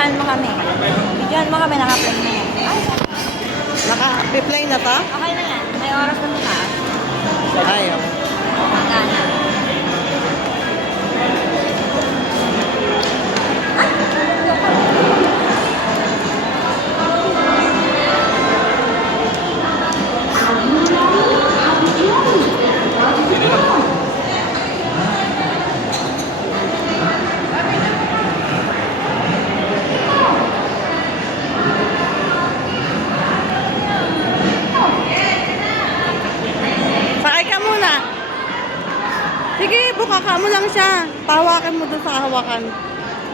Videohan mo kami. Videohan mo kami, naka-play na yan. Naka-play na to? Okay na yan. May oras na muna. Ayaw. Magana. Sakay ka muna. Sige, bukaka mo lang siya. Pahawakan mo doon sa hawakan.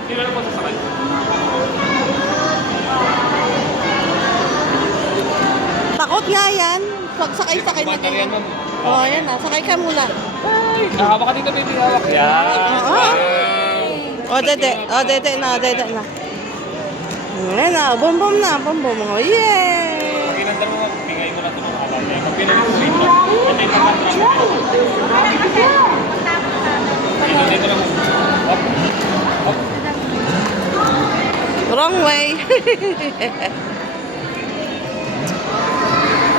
Hindi na po sasakay. Takot nga yan. Sakay-sakay na Battery yan, ganyan. ma'am. Oo, yan na. Sakay ka muna. Hawak ka dito, baby. Hawak. Yan. O, dede. O, dede na. Dede na. Ayan na. Bum bum na. Bum bum. O, yay! Pag inanda mo, bigay mo na ito ng alam niya. Pag pinalit mo dito, ito yung pagkatrap. Dito lang. Hop. Hop. Wrong way.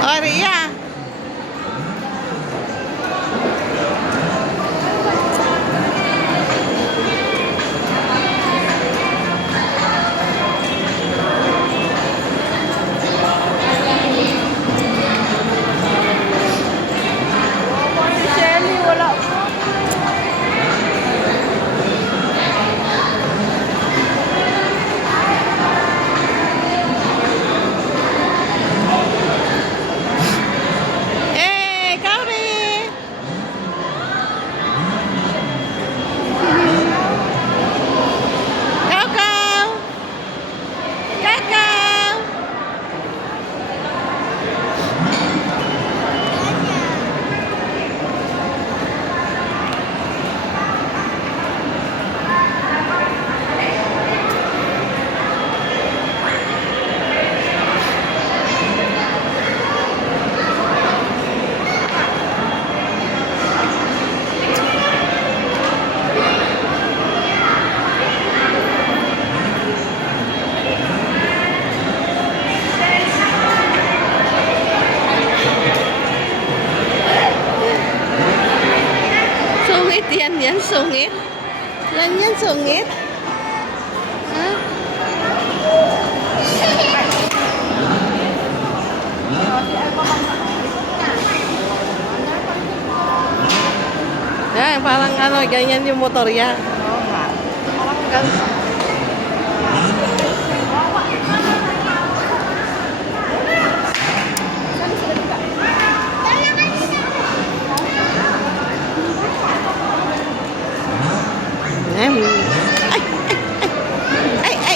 O, Ria. Shelly, wala po. Eh, Kauri. Kau. Kakao. Sungit yan, sungit. Yan, sungit. Ha? Yan, parang ano, ganyan yung motor yan. Oo nga. Parang ganun. Ay, ay.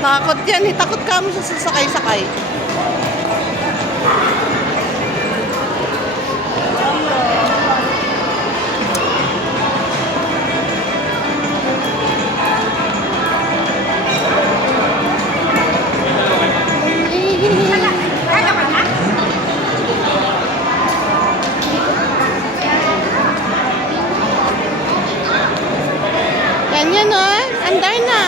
Takot yan eh. Takot ka mo sa sasakay-sakay. Ganyan o. Andar na.